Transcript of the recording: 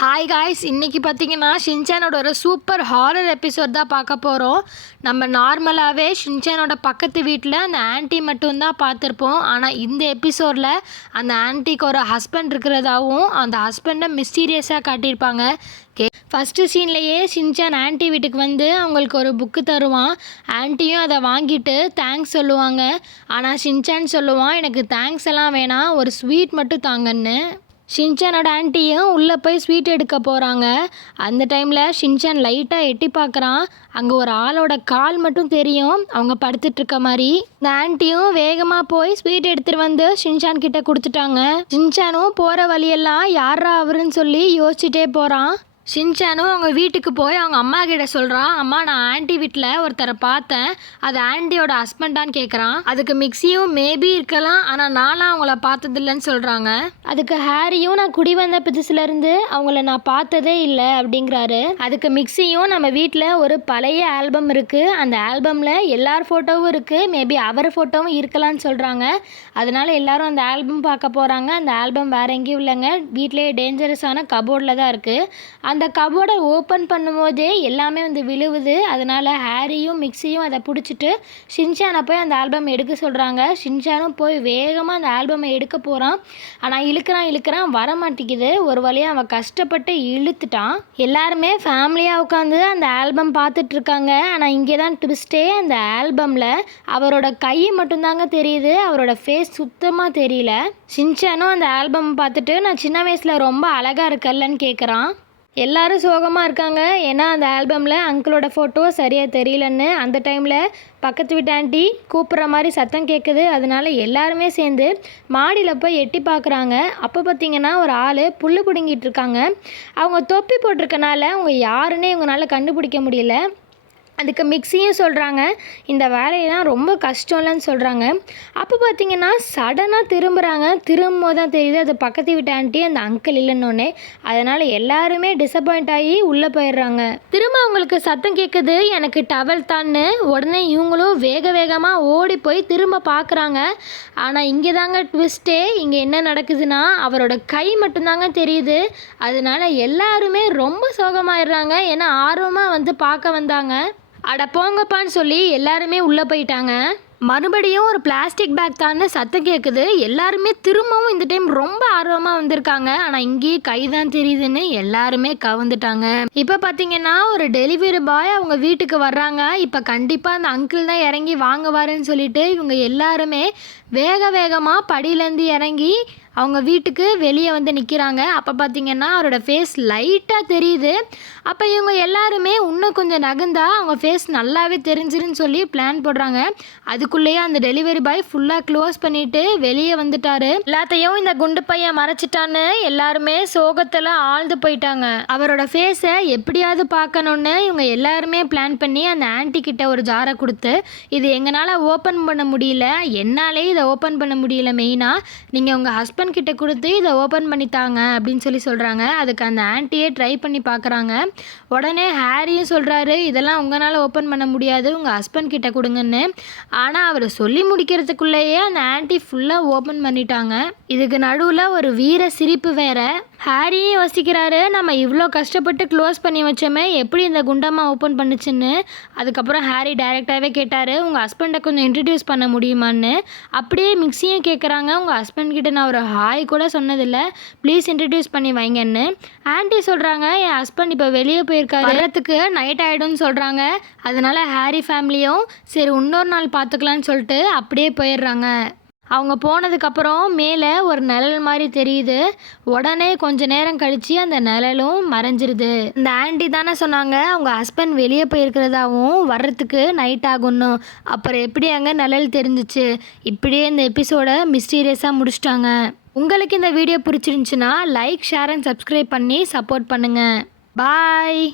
Hi guys, இன்றைக்கி பார்த்தீங்கன்னா ஷின்சானோட ஒரு சூப்பர் ஹாரர் எபிசோட் தான் பார்க்க போகிறோம். நம்ம நார்மலாகவே ஷின்சானோட பக்கத்து வீட்டில் அந்த ஆன்ட்டி மட்டும்தான் பார்த்துருப்போம். ஆனால் இந்த எபிசோடில் அந்த ஆன்ட்டிக்கு ஒரு ஹஸ்பண்ட் இருக்கிறதாவும் அந்த ஹஸ்பண்டை மிஸ்டீரியஸாக காட்டியிருப்பாங்க. ஃபஸ்ட்டு சீன்லேயே ஷின்சான் ஆன்ட்டி வீட்டுக்கு வந்து அவங்களுக்கு ஒரு புக்கு தருவான். ஆன்ட்டியும் அதை வாங்கிட்டு தேங்க்ஸ் சொல்லுவாங்க. ஆனால் ஷின்சான் சொல்லுவான், எனக்கு தேங்க்ஸ் எல்லாம் வேணாம், ஒரு ஸ்வீட் மட்டும் தாங்கன்னு. ஷின்சானோட ஆன்ட்டியும் உள்ளே போய் ஸ்வீட் எடுக்க போகிறாங்க. அந்த டைமில் ஷின்சான் லைட்டாக எட்டி பார்க்குறான். அங்கே ஒரு ஆளோட கால் மட்டும் தெரியும், அவங்க படுத்துட்ருக்க மாதிரி. இந்த ஆன்ட்டியும் வேகமாக போய் ஸ்வீட் எடுத்துகிட்டு வந்து ஷின்சான் கிட்டே கொடுத்துட்டாங்க. ஷின்சானும் போகிற வழியெல்லாம் யாரா அவருன்னு சொல்லி யோசிச்சுட்டே போகிறான். ஷின்சானும் அவங்க வீட்டுக்கு போய் அவங்க அம்மா கிட்ட சொல்கிறான், அம்மா நான் ஆன்ட்டி வீட்டில் ஒருத்தரை பார்த்தேன், அது ஆன்ட்டியோட ஹஸ்பண்டான்னு கேட்குறான். அதுக்கு மிக்ஸியும் மேபி இருக்கலாம், ஆனால் நானும் அவங்கள பார்த்ததில்லைன்னு சொல்கிறாங்க. அதுக்கு ஹாரியும் நான் குடி வந்த புதுசுலேருந்து அவங்கள நான் பார்த்ததே இல்லை அப்படிங்கிறாரு. அதுக்கு மிக்ஸியும் நம்ம வீட்டில் ஒரு பழைய ஆல்பம் இருக்குது, அந்த ஆல்பமில் எல்லார் ஃபோட்டோவும் இருக்குது, மேபி அவர் ஃபோட்டோவும் இருக்கலான்னு சொல்கிறாங்க. அதனால எல்லாரும் அந்த ஆல்பம் பார்க்க போகிறாங்க. அந்த ஆல்பம் வேறு எங்கேயும் இல்லைங்க, வீட்டிலே டேஞ்சரஸான கபோர்டில் தான் இருக்குது. அந்த கபோர்டை ஓப்பன் பண்ணும்போதே எல்லாமே வந்து விழுவுது. அதனால் ஹாரியும் மிக்ஸியும் அதை பிடிச்சிட்டு ஷின்சானை போய் அந்த ஆல்பம் எடுக்க சொல்கிறாங்க. ஷின்சானும் போய் வேகமாக அந்த ஆல்பமை எடுக்க போகிறான். ஆனால் இழுக்கிறான் வர மாட்டேங்குது. ஒரு வழியாக அவன் கஷ்டப்பட்டு இழுத்துட்டான். எல்லாருமே ஃபேமிலியாக உட்காந்து அந்த ஆல்பம் பார்த்துட்ருக்காங்க. ஆனால் இங்கே தான் ட்விஸ்டே, அந்த ஆல்பமில் அவரோட கை மட்டும்தாங்க தெரியுது, அவரோட ஃபேஸ் சுத்தமாக தெரியல. ஷின்சானும் அந்த ஆல்பம் பார்த்துட்டு நான் சின்ன வயசில் ரொம்ப அழகாக இருக்கல்லன்னு கேட்குறான். எல்லாரும் சோகமாக இருக்காங்க, ஏன்னா அந்த ஆல்பமில் அங்கிளோட ஃபோட்டோ சரியாக தெரியலன்னு. அந்த டைமில் பக்கத்து வீட்டு ஆண்டி கூப்பிட்ற மாதிரி சத்தம் கேட்குது. அதனால எல்லாருமே சேர்ந்து மாடியில் போய் எட்டி பார்க்குறாங்க. அப்போ பார்த்திங்கன்னா ஒரு ஆள் புல் பிடுங்கிட்டு இருக்காங்க. அவங்க தொப்பி போட்டிருக்கனால அவங்க யாருன்னே இவங்களால கண்டுபிடிக்க முடியல. அதுக்கு மிக்ஸியும் சொல்கிறாங்க, இந்த வேலையெல்லாம் ரொம்ப கஷ்டம்லன்னு சொல்கிறாங்க. அப்போ பார்த்திங்கன்னா சடனாக திரும்பும்போது தான் தெரியுது அது பக்கத்து வீட்டு ஆண்டி அந்த அங்கிள் இல்லைன்னொன்னே. அதனால் எல்லாருமே டிசப்பாயிண்ட் ஆகி உள்ளே போயிடுறாங்க. திரும்ப அவங்களுக்கு சத்தம் கேட்குது, எனக்கு டவல் தான்னு. உடனே இவங்களும் வேகமாக ஓடி போய் திரும்ப பார்க்குறாங்க. ஆனால் இங்கே தாங்க ட்விஸ்ட்டே. இங்கே என்ன நடக்குதுன்னா அவரோட கை மட்டும்தாங்க தெரியுது. அதனால எல்லாருமே ரொம்ப சோகமாயிடுறாங்க, ஏன்னா ஆர்வமாக வந்து பார்க்க வந்தாங்க. அட போங்கப்பான்னு சொல்லி எல்லாருமே உள்ளே போயிட்டாங்க. மறுபடியும் ஒரு பிளாஸ்டிக் பேக் தான்னு சத்தம் கேட்குது. எல்லாருமே திரும்பவும் இந்த டைம் ரொம்ப ஆர்வமாக வந்திருக்காங்க. ஆனால் இங்கேயே கை தான் தெரியுதுன்னு எல்லாருமே கவுந்துட்டாங்க. இப்போ பார்த்தீங்கன்னா ஒரு டெலிவரி பாய் அவங்க வீட்டுக்கு வர்றாங்க. இப்போ கண்டிப்பாக அந்த அங்கிள் தான் இறங்கி வாங்குவாருன்னு சொல்லிட்டு இவங்க எல்லாருமே வேகமாக படியிலேருந்து இறங்கி அவங்க வீட்டுக்கு வெளியே வந்து நிற்கிறாங்க. அப்போ பார்த்திங்கன்னா அவரோட ஃபேஸ் லைட்டாக தெரியுது. அப்போ இவங்க எல்லாருமே இன்னும் கொஞ்சம் நகர்ந்தா அவங்க ஃபேஸ் நல்லாவே தெரிஞ்சிருன்னு சொல்லி பிளான் போடுறாங்க. அதுக்குள்ளேயே அந்த டெலிவரி பாய் ஃபுல்லாக க்ளோஸ் பண்ணிவிட்டு வெளியே வந்துட்டார். எல்லாத்தையும் இந்த குண்டு பையன் மறைச்சிட்டான்னு எல்லாருமே சோகத்தில் ஆழ்ந்து போயிட்டாங்க. அவரோட ஃபேஸை எப்படியாவது பார்க்கணுன்னு இவங்க எல்லாருமே பிளான் பண்ணி அந்த ஆன்ட்டி கிட்ட ஒரு ஜாரை கொடுத்து, இது எங்களால் ஓப்பன் பண்ண முடியல, என்னாலே இதை ஓப்பன் பண்ண முடியல, மெயினாக நீங்கள் உங்கள் ஹஸ்பண்ட் கிட்ட கொடுத்து இதை ஓப்பன் பண்ணித்தாங்க அப்படின்னு சொல்லி சொல்கிறாங்க. அதுக்கு அந்த ஆன்ட்டியே ட்ரை பண்ணி பார்க்குறாங்க. உடனே ஹாரியும் சொல்கிறாரு, இதெல்லாம் உங்களால் ஓப்பன் பண்ண முடியாது, உங்கள் ஹஸ்பண்ட் கிட்ட கொடுங்கன்னு. ஆனால் அவர் சொல்லி முடிக்கிறதுக்குள்ளேயே அந்த ஆன்ட்டி ஃபுல்லாக ஓப்பன் பண்ணிட்டாங்க. இதுக்கு நடுவில் ஒரு வீர சிரிப்பு வேற. ஹாரியும் யோசிக்கிறாரு, நம்ம இவ்வளோ கஷ்டப்பட்டு க்ளோஸ் பண்ணி வச்சோமே, எப்படி இந்த குண்டம்மா ஓப்பன் பண்ணுச்சுன்னு. அதுக்கப்புறம் ஹாரி டைரெக்டாகவே கேட்டார், உங்கள் ஹஸ்பண்டை கொஞ்சம் இன்ட்ரடியூஸ் பண்ண முடியுமான்னு. அப்படியே மிக்ஸியும் கேட்குறாங்க, உங்கள் ஹஸ்பண்ட் கிட்ட நான் ஒரு ஹாய் கூட சொன்னதில்லை, ப்ளீஸ் இன்ட்ரடியூஸ் பண்ணி வைங்கன்னு. ஆன்ட்டி சொல்கிறாங்க, என் ஹஸ்பண்ட் இப்போ வெளியே போயிருக்காரு, வரத்துக்கு நைட் ஆகிடும்னு சொல்கிறாங்க. அதனால் ஹாரி ஃபேமிலியும் சரி இன்னொரு நாள் பார்த்துக்கலான்னு சொல்லிட்டு அப்படியே போயிடுறாங்க. அவங்க போனதுக்கப்புறம் மேலே ஒரு நிழல் மாதிரி தெரியுது. உடனே கொஞ்ச நேரம் கழித்து அந்த நிழலும் மறைஞ்சிருது. இந்த ஆன்ட்டி தானே சொன்னாங்க அவங்க ஹஸ்பண்ட் வெளியே போயிருக்கிறதாவும் வர்றதுக்கு நைட் ஆகணும். அப்புறம் எப்படி அங்கே நிழல் தெரிஞ்சிச்சு. இப்படியே இந்த எபிசோடை மிஸ்டீரியஸாக முடிச்சிட்டாங்க. உங்களுக்கு இந்த வீடியோ பிடிச்சிருந்துச்சுன்னா லைக், ஷேர் அண்ட் சப்ஸ்கிரைப் பண்ணி சப்போர்ட் பண்ணுங்கள். பாய்.